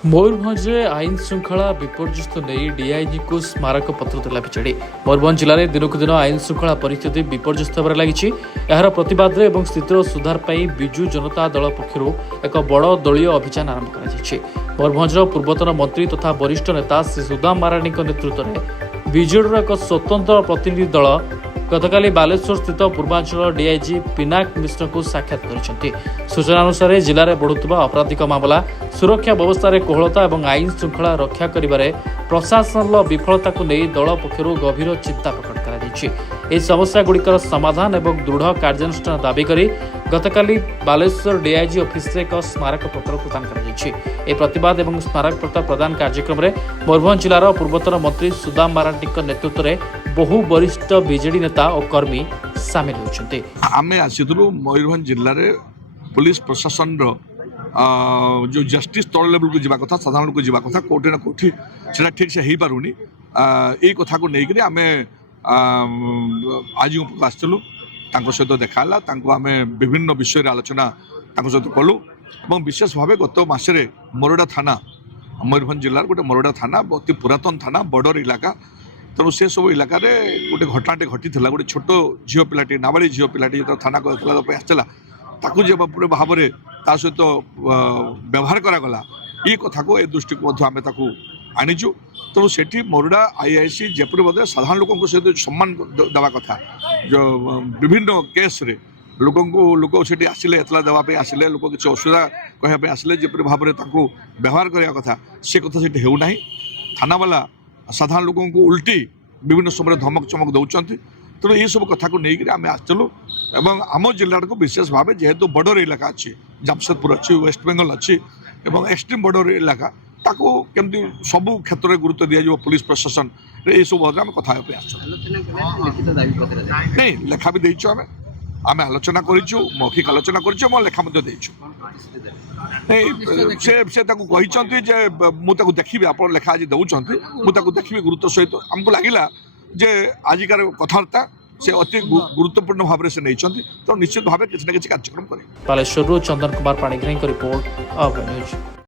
ମୟୂରଭଞ୍ଜରେ ଆଇନ ଶୃଙ୍ଖଳା ବିପର୍ଯ୍ୟସ୍ତ ନେଇ ଡିଆଇଜି କୁ ସ୍ମାରକ ପତ୍ର ଦେଲା ବିଜେଡି। ମୟୂରଭଞ୍ଜ ଜିଲ୍ଲାରେ ଦିନକୁ ଦିନ ଆଇନ ଶୃଙ୍ଖଳା ପରିସ୍ଥିତି ବିପର୍ଯ୍ୟସ୍ତ ହେବାରେ ଲାଗିଛି। ଏହାର ପ୍ରତିବାଦରେ ଏବଂ ସ୍ଥିତିର ସୁଧାର ପାଇଁ ବିଜୁ ଜନତା ଦଳ ପକ୍ଷରୁ ଏକ ବଡ଼ ଦଳୀୟ ଅଭିଯାନ ଆରମ୍ଭ କରାଯାଇଛି। ମୟୂରଭଞ୍ଜର ପୂର୍ବତନ ମନ୍ତ୍ରୀ ତଥା ବରିଷ୍ଠ ନେତା ଶ୍ରୀ ସୁଦାମ ମାରାଣ୍ଡିଙ୍କ ନେତୃତ୍ୱରେ ବିଜେଡିର ଏକ ସ୍ୱତନ୍ତ୍ର ପ୍ରତିନିଧି ଦଳ ଗତକାଲି ବାଲେଶ୍ୱରସ୍ଥିତ ପୂର୍ବାଞ୍ଚଳ ଡିଆଇଜି ପିନାକ ମିଶ୍ରଙ୍କୁ ସାକ୍ଷାତ କରିଛନ୍ତି। ସୂଚନା ଅନୁସାରେ ଜିଲ୍ଲାରେ ବଢ଼ୁଥିବା ଅପରାଧିକ ମାମଲା, ସୁରକ୍ଷା ବ୍ୟବସ୍ଥାରେ କୋହଳତା ଏବଂ ଆଇନ ଶୃଙ୍ଖଳା ରକ୍ଷା କରିବାରେ ପ୍ରଶାସନର ବିଫଳତାକୁ ନେଇ ଦଳ ପକ୍ଷରୁ ଗଭୀର ଚିନ୍ତା ପ୍ରକଟ କରାଯାଇଛି। ଏହି ସମସ୍ୟାଗୁଡ଼ିକର ସମାଧାନ ଏବଂ ଦୃଢ଼ କାର୍ଯ୍ୟାନୁଷ୍ଠାନ ଦାବି କରି ଗତକାଲି ବାଲେଶ୍ୱର ଡିଆଇଜି ଅଫିସରେ ଏକ ସ୍ମାରକପତ୍ର ପ୍ରଦାନ କରାଯାଇଛି। ଏହି ପ୍ରତିବାଦ ଏବଂ ସ୍ମାରକପତ୍ର ପ୍ରଦାନ କାର୍ଯ୍ୟକ୍ରମରେ ମୟୂରଭଞ୍ଜ ଜିଲ୍ଲାର ପୂର୍ବତନ ମନ୍ତ୍ରୀ ସୁଦାମ ମାରାଣ୍ଡିଙ୍କ ନେତୃତ୍ୱରେ ବହୁ ବରିଷ୍ଠ ବିଜେଡି ନେତା ଓ କର୍ମୀ ସାମିଲ ହୋଇଛନ୍ତି। ଆମେ ଆସିଥିଲୁ ମୟୂରଭଞ୍ଜ ଜିଲ୍ଲାରେ ପୁଲିସ ପ୍ରଶାସନର जो जस्टिस तल लेवल को जावा कथा साधारण को जावा कथा कोठी ना कोठी सेटा ठीक से पारुनी यही कथा को लेकर आम आज आसलु सहित देखाला आम विभिन्न विषय आलोचना सहित कलु और विशेष भाव गत मसरे मोरडा थाना मयूरभंज जिलार गोटे मोरडा थाना अति पुरातन थाना बॉर्डर इलाका तेणु से सब इलाकार गोटे घटनाटे घटी गोटे छोट झील पिलाटी नाबाड़ी झील पिलाटी जो थाना आसला ताकू जो भाव में ता सहित व्यवहार करागला ये कथा को ए दृष्टि को आम आनीचु तेणु से मोरडा आईआईसी जेपरी बदले साधारण लोक सहित सम्मान देवा कथा जो विभिन्न केस रे लोक से आसिले एतला देवाई आसिले लोक किसी असुविधा कहवाई आसिले जेपरी भाव में व्यवहार करने कथा से कथा से होना थानावाला साधारण लोक उल्टी विभिन्न समय धमक चमक दौरान तेणु ये सब कथा को लेकर आम आसलु एवं आम जिलार को विशेष भाव जेहेतु बॉर्डर इलाका अच्छी जमशेदपुर अच्छी वेस्ट बेंगल अच्छी एवं एक्सट्रीम बॉर्डर इलाका ताको केमती सबू क्षेत्र में गुरुत्व दिया पुलिस प्रशासन ये सब आम कथा नहीं लेखा भी देचु आम आलोचना करूँ मौखिक आलोचना करूँ लेखा देचु नहीं से मुझे देखी आप लेखा आज दौरान मुझे देखी गुरुत्व सहित आमको लगिला जे आजिकार कथबार्ता से अति गुरुत्वपूर्ण भाव से नहीं तो निश्चित भाव किसी न किसी कार्यक्रम करें। बालेश्वर चंदन कुमार पाणिग्राही रिपोर्ट अब न्यूज।